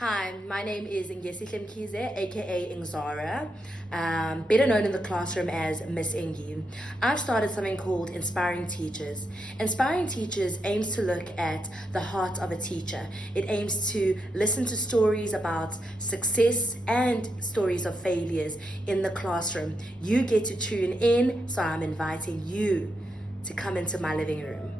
Hi, my name is Ngesihle Mkhize, aka Ingzara, better known in the classroom as Miss Ingi. I've started something called Inspiring Teachers. Inspiring Teachers aims to look at the heart of a teacher. It aims to listen to stories about success and stories of failures in the classroom. You get to tune in, so I'm inviting you to come into my living room.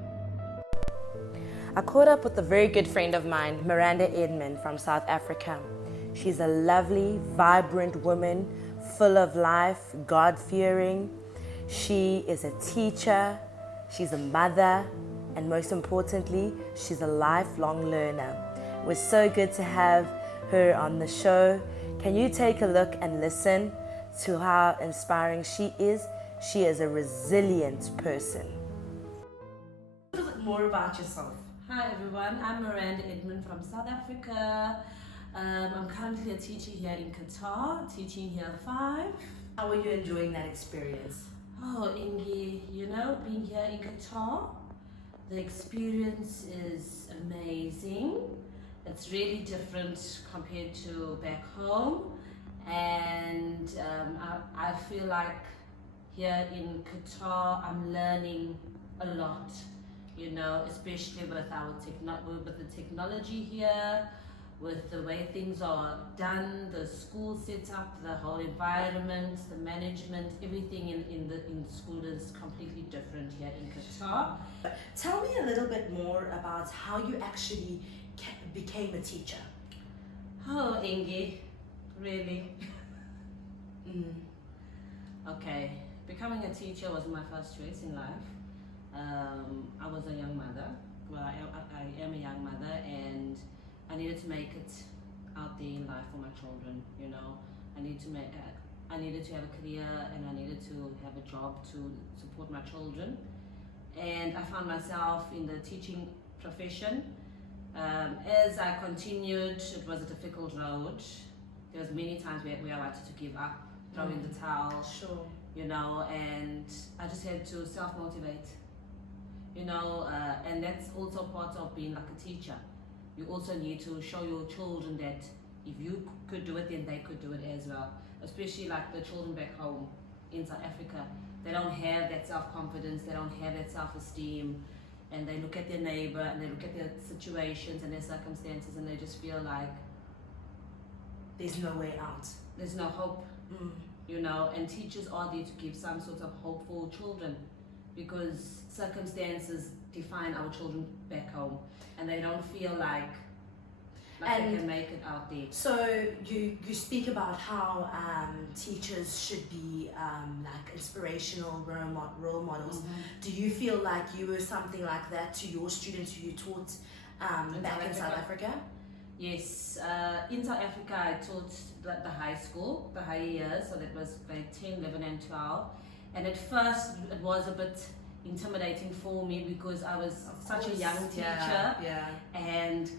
I caught up with a very good friend of mine, Miranda Edmond from South Africa. She's a lovely, vibrant woman, full of life, God-fearing. She is a teacher, she's a mother, and most importantly, she's a lifelong learner. It was so good to have her on the show. Can you take a look and listen to how inspiring she is? She is a resilient person. A little bit more about yourself. Hi everyone, I'm Miranda Edmond from South Africa. I'm currently a teacher here in Qatar, teaching here 5. How are you enjoying that experience? Oh Ingi, being here in Qatar, the experience is amazing. It's really different compared to back home, and I feel like here in Qatar I'm learning a lot. Especially with the technology here, with the way things are done, the school setup, the whole environment, the management, everything in school is completely different here in Qatar. Tell me a little bit more about how you actually became a teacher. Oh, Ingi, really? Okay, becoming a teacher was my first choice in life. I was a young mother. Well, I am a young mother, and I needed to make it out there in life for my children. I needed to have a career, and I needed to have a job to support my children. And I found myself in the teaching profession. As I continued, it was a difficult road. There was many times where I wanted to give up, throw in the towel. Sure. And I just had to self-motivate. And that's also part of being like a teacher. You also need to show your children that if you could do it, then they could do it as well. Especially like the children back home in South Africa. They don't have that self-confidence, they don't have that self-esteem, and they look at their neighbor and they look at their situations and their circumstances, and they just feel like there's no way out. There's no hope. And teachers are there to give some sort of hope for children, because circumstances define our children back home, and they don't feel like they can make it out there. So you speak about how teachers should be like inspirational role models. Do you feel like you were something like that to your students who you taught back in South Africa? Yes, in South Africa I taught the high school, the higher years, so that was grade 10, 11 and 12. And at first it was a bit intimidating for me because I was such a young teacher. And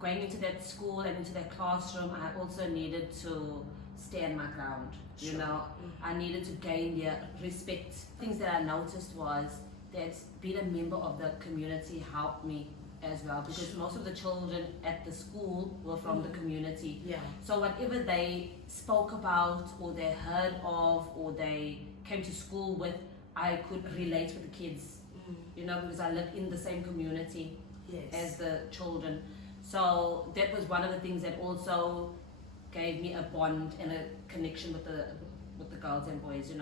going into that school and into that classroom, I also needed to stand my ground. I needed to gain their respect. Things that I noticed was that being a member of the community helped me as well, because most of the children at the school were from the community. So whatever they spoke about or they heard of or they came to school with, I could relate with the kids, because I lived in the same community as the children. So that was one of the things that also gave me a bond and a connection with the girls and boys,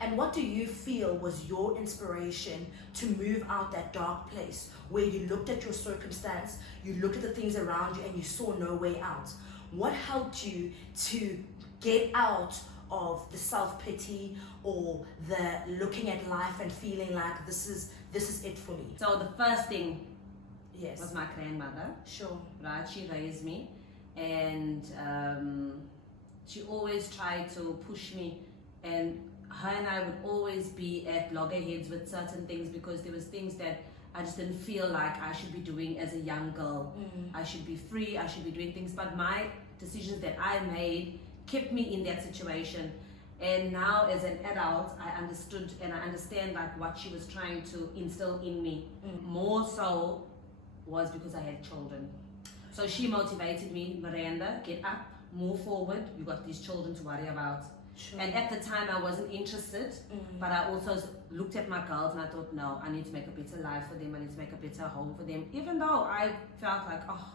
And what do you feel was your inspiration to move out that dark place where you looked at your circumstance, you looked at the things around you, and you saw no way out? What helped you to get out of the self-pity or the looking at life and feeling like this is it for me? So the first thing was my grandmother. Sure. Right, she raised me, and she always tried to push me, and her and I would always be at loggerheads with certain things, because there was things that I just didn't feel like I should be doing as a young girl. I should be free, I should be doing things, but my decisions that I made kept me in that situation. And now as an adult, I understood and I understand like what she was trying to instill in me. More so was because I had children. So she motivated me, Miranda, get up, move forward, you got these children to worry about. Sure. And at the time I wasn't interested, but I also looked at my girls and I thought, no, I need to make a better life for them, I need to make a better home for them, even though I felt like, oh,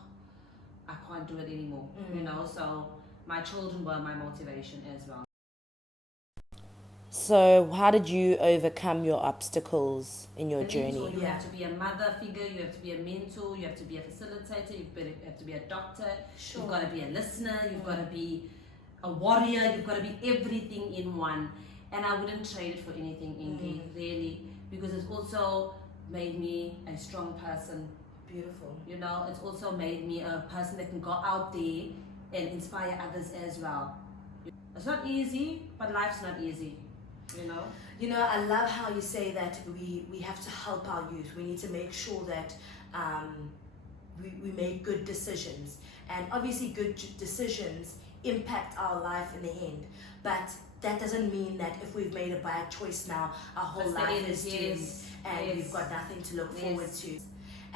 I can't do it anymore, you know, so my children were my motivation as well. So how did you overcome your obstacles in your An journey? mentor, you have to be a mother figure, you have to be a mentor, you have to be a facilitator, you have to be a doctor, Sure. you've got to be a listener, you've got to be a warrior, you've got to be everything in one. And I wouldn't trade it for anything, Ingi, really, because it's also made me a strong person. Beautiful. You know, it's also made me a person that can go out there and inspire others as well. It's not easy, but life's not easy, you know. You know, I love how you say that we have to help our youth. We need to make sure that we make good decisions. And obviously good decisions impact our life in the end. But that doesn't mean that if we've made a bad choice now, our whole life is doomed and we've got nothing to look forward to.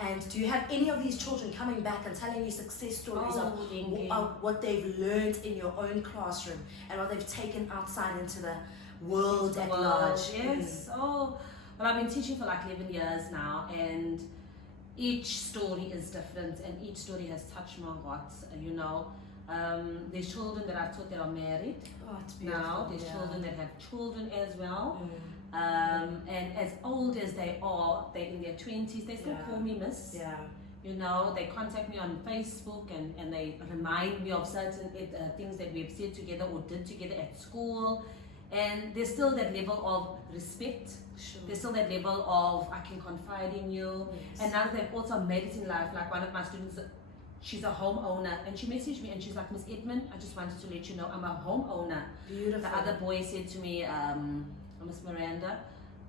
And do you have any of these children coming back and telling you success stories of what they've learned in your own classroom and what they've taken outside into the world at large? Yes. Oh, well, I've been teaching for like 11 years now, and each story is different, and each story has touched my heart. You know, there's children that I've taught that are married. Oh, it's beautiful. Now there's children that have children as well. And as old as they are, they're in their 20s, they still call me Miss. Yeah. You know, they contact me on Facebook and they remind me of certain things that we've said together or did together at school. And there's still that level of respect. Sure. There's still that level of I can confide in you. Yes. And now that they've also made it in life, like one of my students, she's a homeowner, and she messaged me and she's like, Ms. Edmond, I just wanted to let you know I'm a homeowner. Beautiful. The other boy said to me, Ms.Miranda,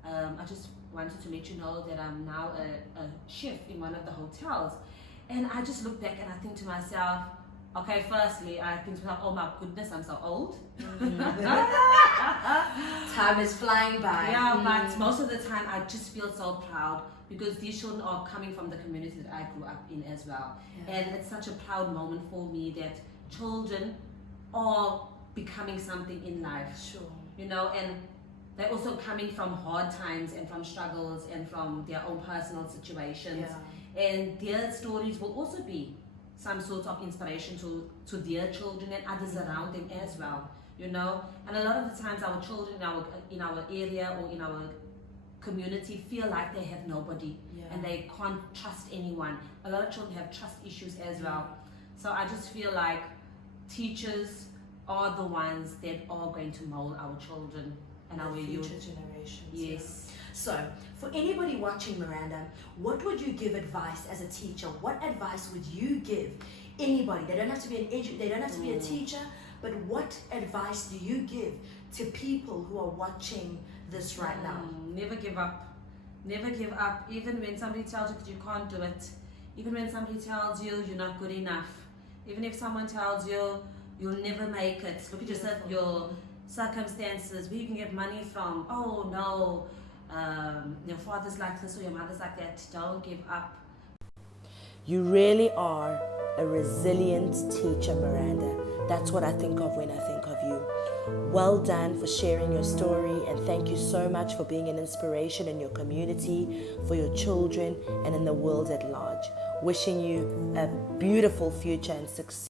I just wanted to let you know that I'm now a chef in one of the hotels. And I just look back and I think to myself, okay, firstly, I think to myself, oh my goodness, I'm so old. Time is flying by. Yeah, but most of the time I just feel so proud because these children are coming from the community that I grew up in as well. Yeah. And it's such a proud moment for me that children are becoming something in life. Sure. You know, and they're also coming from hard times and from struggles and from their own personal situations. Yeah. And their stories will also be some sort of inspiration to their children and others around them as well. You know, and a lot of the times our children in our area or in our community feel like they have nobody and they can't trust anyone. A lot of children have trust issues as well. So I just feel like teachers are the ones that are going to mold our children and our future youth. generations. Yes. So, for anybody watching, Miranda, what would you give advice as a teacher? What advice would you give anybody? They don't have to be they don't have to be a teacher, but what advice do you give to people who are watching this right now? Never give up. Never give up. Even when somebody tells you that you can't do it. Even when somebody tells you you're not good enough. Even if someone tells you you'll never make it. Look at yourself, your circumstances, where you can get money from. Oh no, your father's like this or your mother's like that. Don't give up. You really are a resilient teacher, Miranda. That's what I think of when I think of you. Well done for sharing your story, and thank you so much for being an inspiration in your community, for your children, and in the world at large. Wishing you a beautiful future and success.